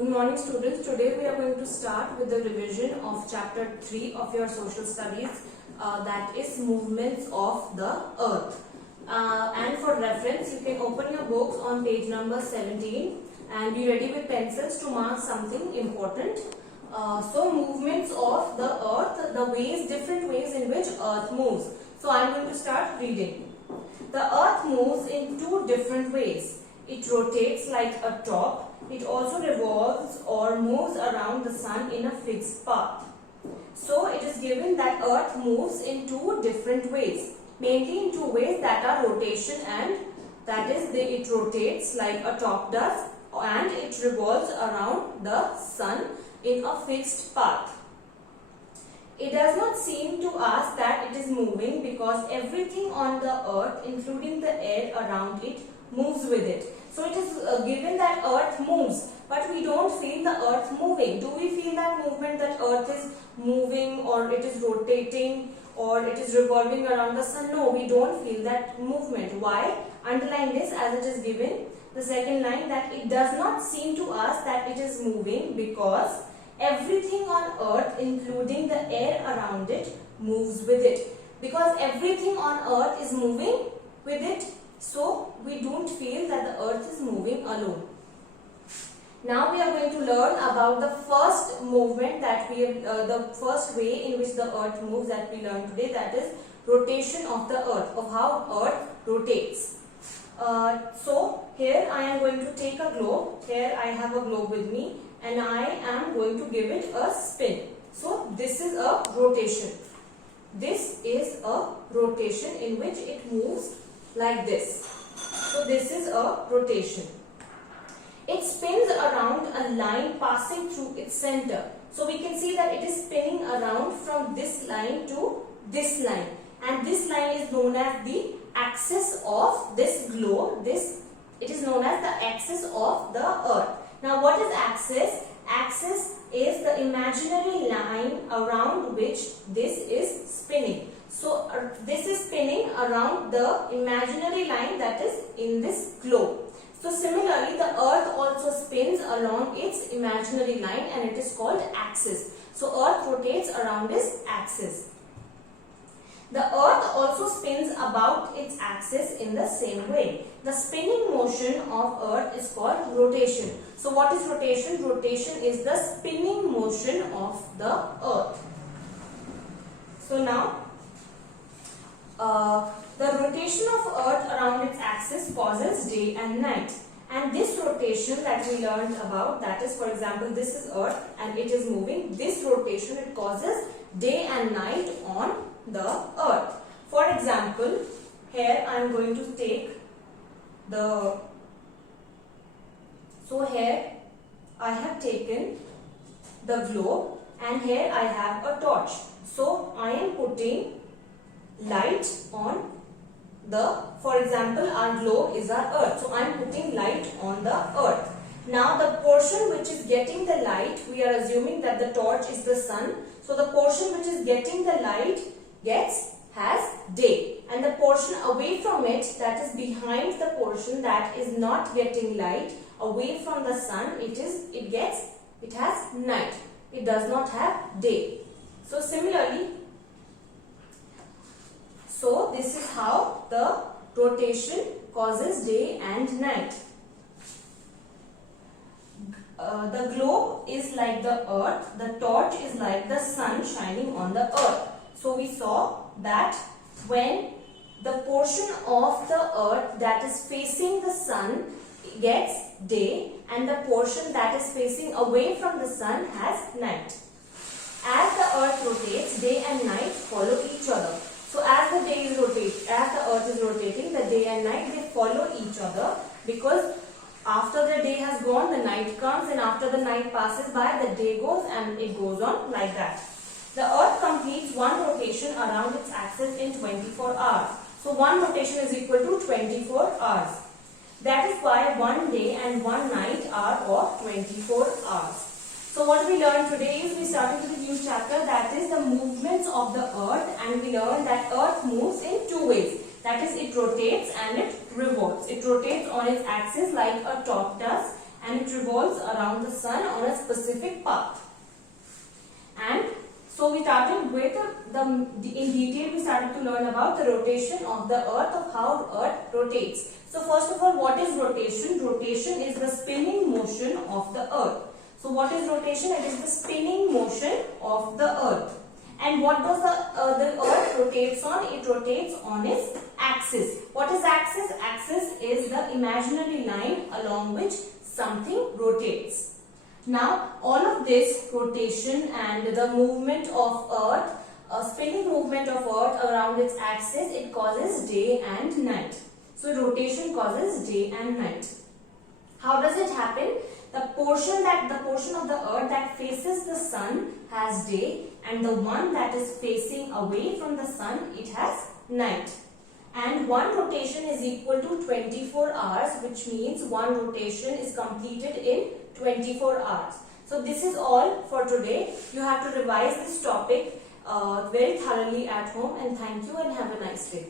Good morning students. Today we are going to start with the revision of chapter 3 of your social studies, that is movements of the earth. And for reference you can open your books on page number 17 and be ready with pencils to mark something important. So movements of the earth, different ways in which earth moves. So I am going to start reading. The earth moves in two different ways. It rotates like a top. It also revolves or moves around the sun in a fixed path. So it is given that earth moves in two different ways. Mainly in two ways, that are rotation and it rotates like a top does, and it revolves around the sun in a fixed path. It does not seem to us that it is moving because everything on the earth, including the air around it, moves with it. So it is given that earth moves, but we don't feel the earth moving. Do we feel that movement, that earth is moving or it is rotating or it is revolving around the sun? No, we don't feel that movement. Why? Underline this as it is given. The second line, that it does not seem to us that it is moving because everything on earth, including the air around it, moves with it. Because everything on earth is moving with it, so we don't feel that the earth is moving alone. Now we are going to learn about the first movement that the first way in which the earth moves that we learned today, that is rotation of the earth, of how earth rotates. So here I am going to take a globe. Here I have a globe with me and I am going to give it a spin. So this is a rotation. This is a rotation in which it moves like this. So this is a rotation. It spins around a line passing through its center. So we can see that it is spinning around from this line to this line. And this line is known as the axis of this globe. It is known as the axis of the earth. Now what is axis? Axis is the imaginary line around which this is spinning. So this is spinning around the imaginary line that is in this globe. So similarly, the earth also spins along its imaginary line and it is called axis. So earth rotates around its axis. The earth also spins about its axis in the same way. The spinning motion of earth is called rotation. So what is rotation? Rotation is the spinning motion of the earth. So now, the rotation of earth around its axis causes day and night. And this rotation that we learned about, that is, for example, this is earth and it is moving. This rotation, it causes day and night on the earth. For example, here I am going to take so here I have taken the globe and here I have a torch. So I am putting light on for example, our globe is our earth. So I am putting light on the earth. Now the portion which is getting the light, we are assuming that the torch is the sun. So the portion which is getting the light has day. And the portion away from it, that is behind the portion that is not getting light, away from the sun, it has night. It does not have day. So similarly, so this is how the rotation causes day and night. The globe is like the earth, the torch is like the sun shining on the earth. So we saw that when the portion of the earth that is facing the sun gets day and the portion that is facing away from the sun has night. As the earth rotates, day and night follow each other. So as the earth is rotating, the day and night, they follow each other, because after the day has gone, the night comes, and after the night passes by, the day goes, and it goes on like that. The earth completes one rotation around its axis in 24 hours. So one rotation is equal to 24 hours. That is why one day and one night are of 24 hours. So what we learned today is we started with a new chapter, that is the movements of the earth, and we learned that earth moves in two ways. That is, it rotates and it revolves. It rotates on its axis like a top does, and it revolves around the sun on a specific path. And so we started with in detail we started to learn about the rotation of the earth, of how earth rotates. So first of all, what is rotation? Rotation is the spinning motion of the earth. So what is rotation? It is the spinning motion of the earth. And what does the earth rotates on? It rotates on its axis. What is axis? Axis is the imaginary line along which something rotates. Now, all of this rotation and the movement of earth, spinning movement of earth around its axis, it causes day and night. So, rotation causes day and night. How does it happen? The portion of the earth that faces the sun has day, and the one that is facing away from the sun, it has night. And one rotation is equal to 24 hours, which means one rotation is completed in 24 hours. So this is all for today. You have to revise this topic very thoroughly at home, and thank you and have a nice day.